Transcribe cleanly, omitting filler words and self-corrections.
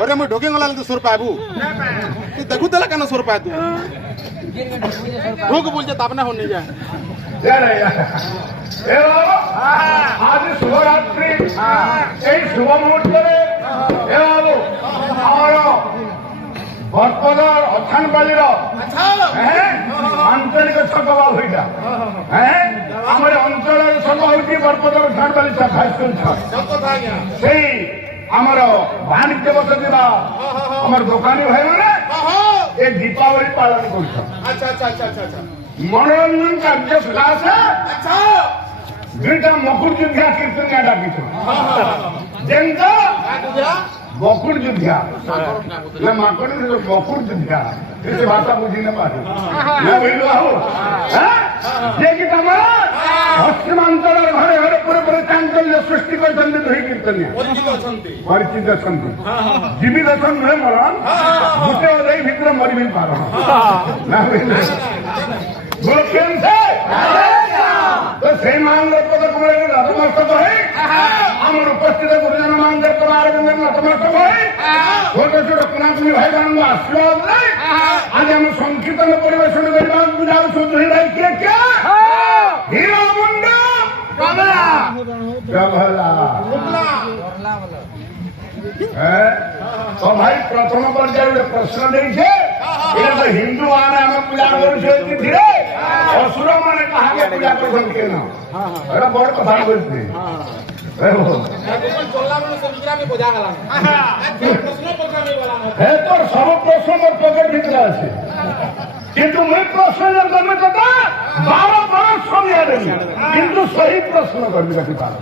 अरे मैं ढोके गला तो सोर पाबू तू देखु देला कना सोर पाए तू ढोक बोल जे तापना हो नहीं जाए ए बाबा आज शुभरात्रि এই শুভ মুহূর্তে এ বাবু আমার বরপদার অথানবালির আঞ্চলিক ছক বাবু হইটা আমার অঞ্চলের ছক হচ্ছে বরপদার অথানবালি ছক হাইস্কুল ছক সেই আমার বাণিজ্য বসতি বা আমার দোকানী ভাই মানে এই দীপাবলি পালন করছেন মনোরঞ্জন কার্য ক্লাসে দুইটা মকুর যুদ্ধা কীর্তন ডাকিছ যেটা মকুর যুদ্ধা না মাকড় মকুর যুদ্ধা ସେ ଭାଷା ବୁଝି ନ ପାରୁ ଯିଏକି ତମର ପଶ୍ଚିମାଞ୍ଚଳର ଘରେ ଘରେ ପୁରେ ପୁରେ ଚାଞ୍ଚଲ୍ୟ ସୃଷ୍ଟି କରିଛନ୍ତି ଦୁଇ କୀର୍ତ୍ତନିଆ ପରିଚିତ ଅଛନ୍ତି ଜୀବିତ ଅଛନ୍ତି ନୁହେଁ ମୋର ଗୋଟେ ଅଦେଇ ଭିତରେ ମରି ବି ପାର সেই মানদের পদক নতমস্তক হয়ে আমার উপস্থিত গুরুজন মানদের তোমার নতমস্তক হয়ে ছোট ছোট কুনাকুনি ভাই ମାନଙ୍କୁ আশীর্বাদ নেই আজ আমি সংকীর্তন পরিবেশন କରିବାକୁ যাଉଛୁ ଦୁଇ ଭାଇ କିଏ କିଏ ହିରୋମୁଣ୍ଡା তো ভাই প্রথম পর্যায়ে গোটে প্রশ্ন ଦେଇছে এটা তো হিন্দু মানে আমি পূজা করছে তিথিরে অসুর মানে কাহাকে পূজা করছেন কেন এটা বড় কথা বলছি তোর সব প্রশ্ন মোর পকেট ভিতরে আছে কিন্তু মুই প্রশ্ন তুমি তো 12 সময় দেবি কিন্তু সহি প্রশ্ন করবি রাখি পার